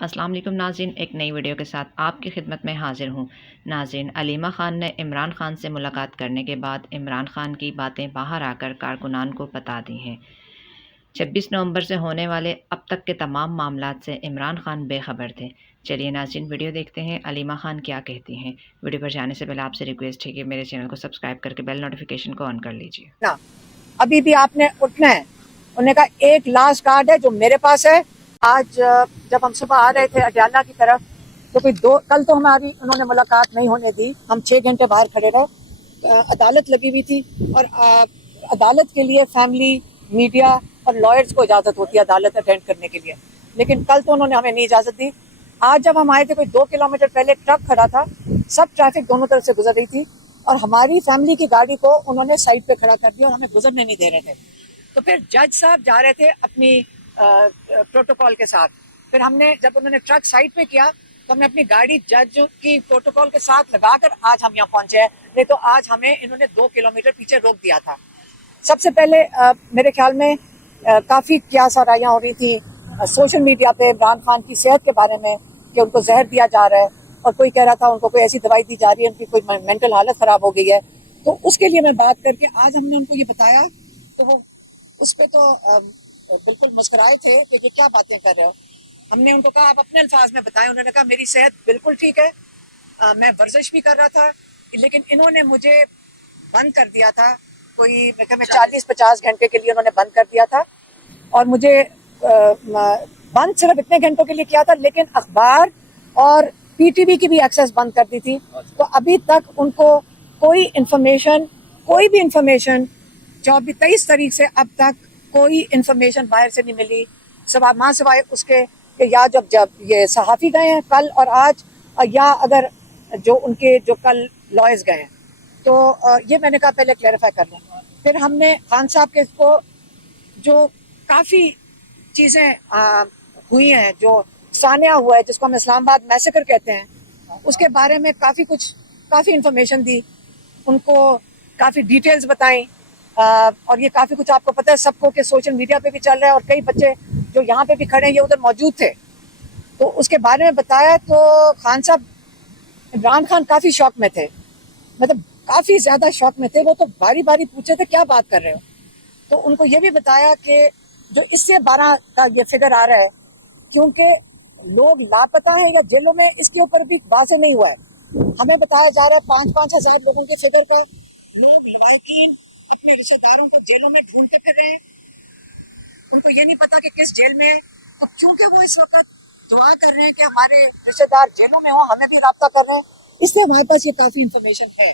السلام علیکم ناظرین، ایک نئی ویڈیو کے ساتھ آپ کی خدمت میں حاضر ہوں۔ ناظرین، علیمہ خان نے عمران خان سے ملاقات کرنے کے بعد عمران خان کی باتیں باہر آ کر کارکنان کو بتا دی ہیں۔ 26 نومبر سے ہونے والے اب تک کے تمام معاملات سے عمران خان بے خبر تھے۔ چلیے ناظرین، ویڈیو دیکھتے ہیں علیمہ خان کیا کہتی ہیں۔ ویڈیو پر جانے سے پہلے آپ سے ریکویسٹ ہے کہ میرے چینل کو سبسکرائب کر کے بیل نوٹیفیکیشن کو آن کر لیجیے۔ ابھی بھی آپ نے اٹھنا ہے۔ انہوں نے کہا ایک لاسٹ کارڈ ہے جو میرے پاس ہے۔ آج جب ہم صبح آ رہے تھے اڈیالہ کی طرف تو کل تو ہماری انہوں نے ملاقات نہیں ہونے دی، ہم 6 گھنٹے باہر کھڑے رہے۔ عدالت لگی ہوئی تھی اور عدالت کے لیے فیملی، میڈیا اور لائرز کو اجازت ہوتی ہے عدالت اٹینڈ کرنے کے لیے، لیکن کل تو انہوں نے ہمیں نہیں اجازت دی۔ آج جب ہم آئے تھے کوئی 2 کلومیٹر پہلے ٹرک کھڑا تھا، سب ٹریفک دونوں طرف سے گزر رہی تھی اور ہماری فیملی کی گاڑی کو انہوں نے سائڈ پہ کھڑا کر دیا اور ہمیں گزرنے نہیں دے رہے تھے۔ تو پھر جج صاحب جا رہے تھے اپنی پروٹوکول کے ساتھ، پھر ہم نے جب انہوں نے ٹرک سائڈ پہ کیا تو ہم نے اپنی گاڑی جج کی پروٹوکول کے ساتھ لگا کر آج ہم یہاں پہنچے ہیں، نہیں تو آج ہمیں انہوں نے 2 کلومیٹر پیچھے روک دیا تھا۔ سب سے پہلے میرے خیال میں کافی قیاس آرائیاں ہو رہی تھی سوشل میڈیا پہ عمران خان کی صحت کے بارے میں کہ ان کو زہر دیا جا رہا ہے، اور کوئی کہہ رہا تھا ان کو کوئی ایسی دوائی دی جا رہی ہے، ان کی کوئی مینٹل حالت خراب ہو گئی ہے۔ تو اس کے لیے میں بات کر کے آج ہم نے ان کو یہ بتایا تو وہ اس پہ تو بالکل مسکرائے تھے کہ یہ کیا باتیں کر رہے ہو۔ ہم نے ان کو کہا آپ اپنے الفاظ میں بتائیں۔ انہوں نے کہا میری صحت بالکل ٹھیک ہے، میں ورزش بھی کر رہا تھا، لیکن انہوں نے مجھے بند کر دیا تھا، کوئی 40-50 گھنٹے کے لیے انہوں نے بند کر دیا تھا، اور مجھے بند صرف اتنے گھنٹوں کے لیے کیا تھا، لیکن اخبار اور پی ٹی وی کی بھی ایکسیس بند کر دی تھی۔ تو ابھی تک ان کو کوئی بھی انفارمیشن 23 تاریخ سے اب تک کوئی انفارمیشن باہر سے نہیں ملی، سوائے اس کے کہ یا جب یہ صحافی گئے ہیں کل اور آج، یا اگر جو ان کے جو کل لائرز گئے ہیں۔ تو یہ میں نے کہا پہلے کلیریفائی کر لیں۔ پھر ہم نے خان صاحب کے کو جو کافی چیزیں ہوئی ہیں، جو سانحہ ہوا ہے جس کو ہم اسلام آباد میسیکر کہتے ہیں، اس کے بارے میں کافی انفارمیشن دی، ان کو کافی ڈیٹیلز بتائیں، اور یہ کافی کچھ آپ کو پتہ ہے سب کو کہ سوشل میڈیا پہ بھی چل رہا ہے، اور کئی بچے جو یہاں پہ بھی کھڑے ہیں یہ ادھر موجود تھے، تو اس کے بارے میں بتایا۔ تو خان صاحب عمران خان کافی شوق میں تھے، مطلب کافی زیادہ شوق میں تھے، وہ تو باری باری پوچھے تھے کیا بات کر رہے ہو۔ تو ان کو یہ بھی بتایا کہ جو اس سے 12 کا یہ فگر آ رہا ہے کیونکہ لوگ لاپتہ ہیں یا جیلوں میں، اس کے اوپر بھی واضح نہیں ہوا ہے۔ ہمیں بتایا جا رہا ہے 5-5 ہزار لوگوں کے فگر کو لوگ روایتین اپنے رشتہ داروں کو جیلوں میں ڈھونڈتے پھر رہے ہیں، ان کو یہ نہیں پتا کہ کس جیل میں ہے، اور کیونکہ وہ اس وقت دعا کر رہے ہیں کہ ہمارے رشتہ دار جیلوں میں ہوں، ہمیں بھی رابطہ کر رہے ہیں، اس لیے ہمارے پاس یہ کافی انفارمیشن ہے۔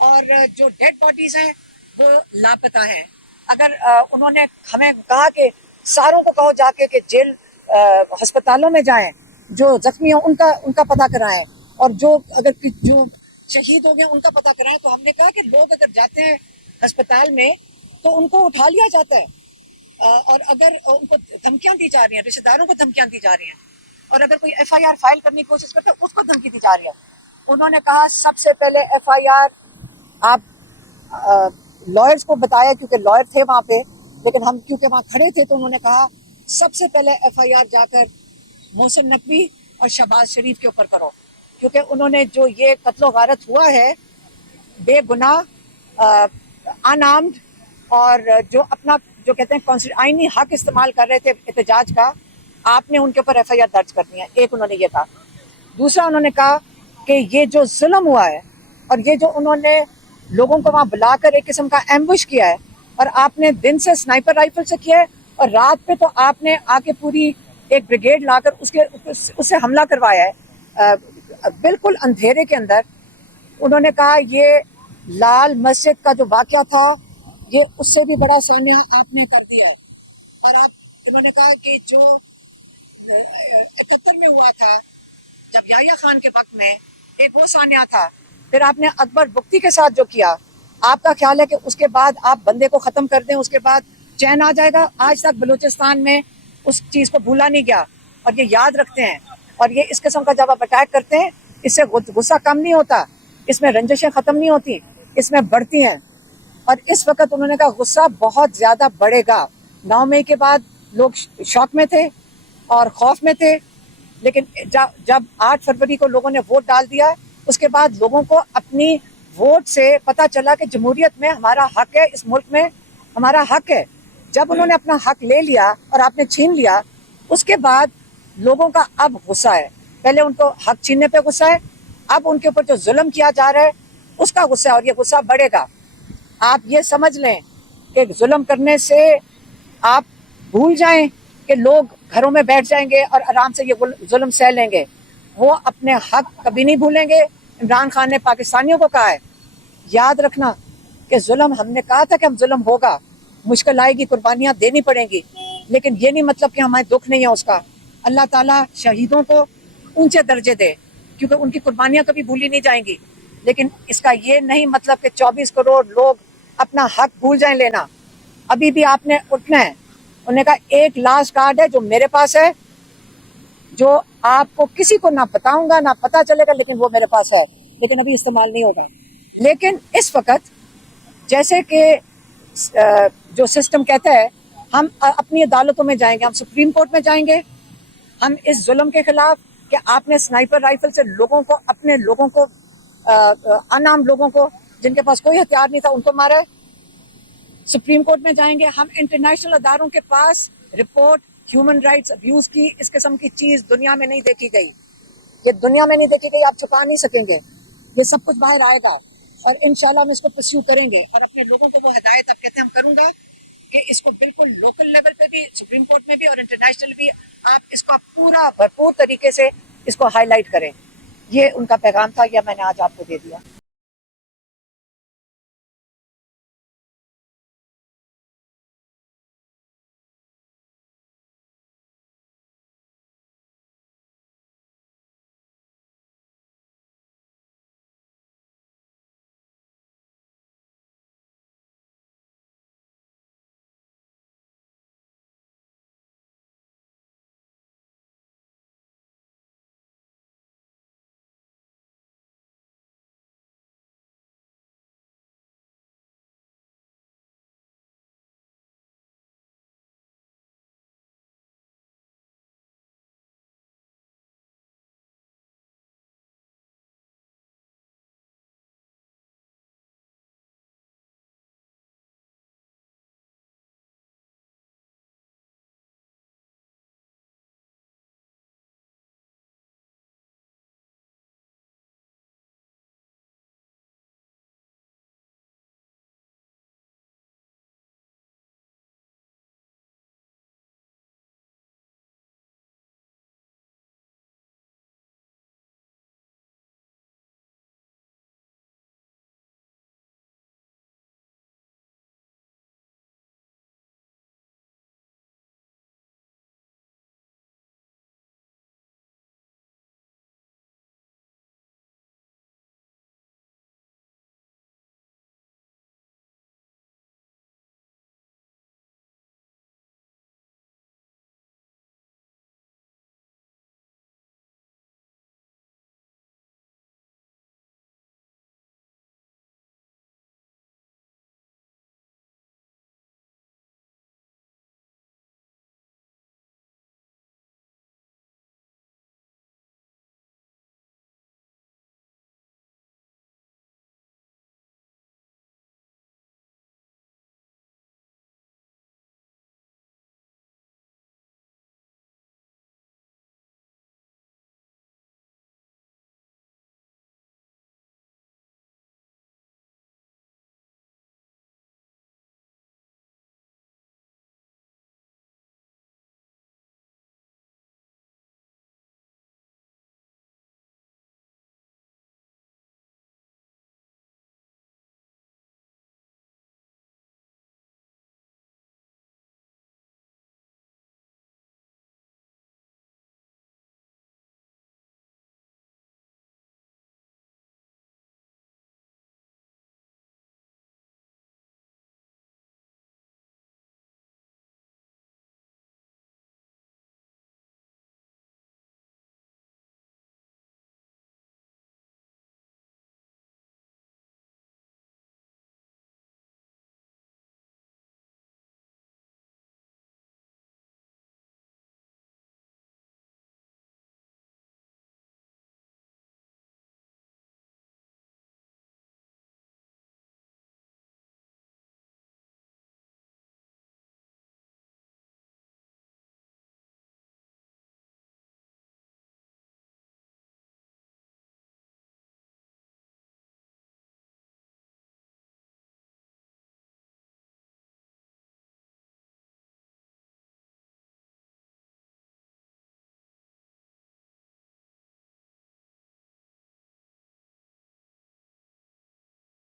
اور جو ڈیڈ باڈیز ہیں وہ لاپتہ ہیں۔ اگر انہوں نے ہمیں کہا کہ ساروں کو کہو جا کے کہ جیل ہسپتالوں میں جائیں، جو زخمی ہوں ان کا پتہ کرائیں، اور جو شہید ہو گئے ان کا پتہ کرائیں۔ تو ہم نے کہا کہ لوگ اگر جاتے ہیں ہسپتال میں تو ان کو اٹھا لیا جاتا ہے، اور اگر ان کو دھمکیاں دی جا رہی ہیں، رشتہ داروں کو دھمکیاں دی جا رہی ہیں، اور اگر کوئی ایف آئی آر فائل کرنے کی کوشش کرتا ہے اس کو دھمکی دی جا رہی ہے۔ انہوں نے کہا سب سے پہلے ایف آئی آر آپ لائرز کو بتایا، کیونکہ لائر تھے وہاں پہ، لیکن ہم کیونکہ وہاں کھڑے تھے تو انہوں نے کہا سب سے پہلے ایف آئی آر جا کر محسن نقوی اور شہباز شریف کے اوپر کرو، کیونکہ انہوں نے جو یہ قتل و غارت ہوا ہے بے گناہ انارمڈ، اور جو اپنا جو کہتے ہیں آئینی حق استعمال کر رہے تھے احتجاج کا، آپ نے ان کے اوپر ایف آئی آر درج کر دیا۔ ایک انہوں نے یہ کہا۔ دوسرا انہوں نے کہا کہ یہ جو ظلم ہوا ہے اور یہ جو انہوں نے لوگوں کو وہاں بلا کر ایک قسم کا ایمبوش کیا ہے، اور آپ نے دن سے سنائپر رائفل سے کیا ہے، اور رات پہ تو آپ نے آ کے پوری ایک بریگیڈ لا کر اس سے حملہ کروایا ہے بالکل اندھیرے کے اندر۔ انہوں نے کہا یہ لال مسجد کا جو واقعہ تھا یہ اس سے بھی بڑا سانحہ آپ نے کر دیا ہے، اور انہوں نے کہا کہ جو 71 میں ہوا تھا جب یحییٰ خان کے وقت میں ایک وہ سانحہ تھا، پھر آپ نے اکبر بگٹی کے ساتھ جو کیا، آپ کا خیال ہے کہ اس کے بعد آپ بندے کو ختم کر دیں اس کے بعد چین آ جائے گا؟ آج تک بلوچستان میں اس چیز کو بھولا نہیں گیا اور یہ یاد رکھتے ہیں، اور یہ اس قسم کا جب آپ اٹیک کرتے ہیں اس سے غصہ کم نہیں ہوتا، اس میں رنجشیں ختم نہیں ہوتی، اس میں بڑھتی ہیں۔ اور اس وقت انہوں نے کہا غصہ بہت زیادہ بڑھے گا۔ 9 مئی کے بعد لوگ شوق میں تھے اور خوف میں تھے، لیکن جب 8 فروری کو لوگوں نے ووٹ ڈال دیا اس کے بعد لوگوں کو اپنی ووٹ سے پتہ چلا کہ جمہوریت میں ہمارا حق ہے, اس ملک میں ہمارا حق ہے. جب انہوں نے اپنا حق لے لیا اور آپ نے چھین لیا, اس کے بعد لوگوں کا اب غصہ ہے. پہلے ان کو حق چھیننے پہ غصہ ہے, اب ان کے اوپر جو ظلم کیا جا رہا ہے اس کا غصہ ہے, اور یہ غصہ بڑھے گا. آپ یہ سمجھ لیں کہ ظلم کرنے سے آپ بھول جائیں کہ لوگ گھروں میں بیٹھ جائیں گے اور آرام سے یہ ظلم سہ لیں گے. وہ اپنے حق کبھی نہیں بھولیں گے. عمران خان نے پاکستانیوں کو کہا ہے, یاد رکھنا کہ ظلم, ہم نے کہا تھا کہ ہم ظلم ہوگا, مشکل آئے گی, قربانیاں دینی پڑیں گی, لیکن یہ نہیں مطلب کہ ہمیں دکھ نہیں ہے اس کا. اللہ تعالیٰ شہیدوں کو اونچے درجے دے, کیونکہ ان کی قربانیاں کبھی بھولی نہیں جائیں گی. لیکن اس کا یہ نہیں مطلب کہ 24 کروڑ لوگ اپنا حق بھول جائیں لینا. ابھی بھی آپ نے اٹھنا ہے. انہوں نے کہا ایک لاسٹ کارڈ ہے جو میرے پاس ہے, جو آپ کو کسی کو نہ بتاؤں گا, نہ پتا چلے گا, لیکن وہ میرے پاس ہے, لیکن ابھی استعمال نہیں ہوگا. لیکن اس وقت جیسے کہ جو سسٹم کہتا ہے, ہم اپنی عدالتوں میں جائیں گے, ہم سپریم کورٹ میں جائیں گے, ہم اس ظلم کے خلاف کہ آپ نے سنائپر رائفل سے لوگوں کو, اپنے لوگوں کو, انعام لوگوں کو جن کے پاس کوئی ہتھیار نہیں تھا ان کو مارا ہے, سپریم کورٹ میں جائیں گے. ہم انٹرنیشنل اداروں کے پاس رپورٹ ہیومن رائٹس ابیوز کی, اس قسم کی چیز دنیا میں نہیں دیکھی گئی, یہ دنیا میں نہیں دیکھی گئی, آپ چھپا نہیں سکیں گے, یہ سب کچھ باہر آئے گا, اور انشاءاللہ ہم اس کو پرسیو کریں گے. اور اپنے لوگوں کو وہ ہدایت آپ کہتے ہیں ہم کروں گا کہ اس کو بالکل لوکل لیول پہ بھی, سپریم کورٹ میں بھی اور انٹرنیشنل بھی, آپ اس کو پورا بھرپور طریقے سے اس کو ہائی لائٹ کریں. یہ ان کا پیغام تھا, یہ میں نے آج آپ کو دے دیا.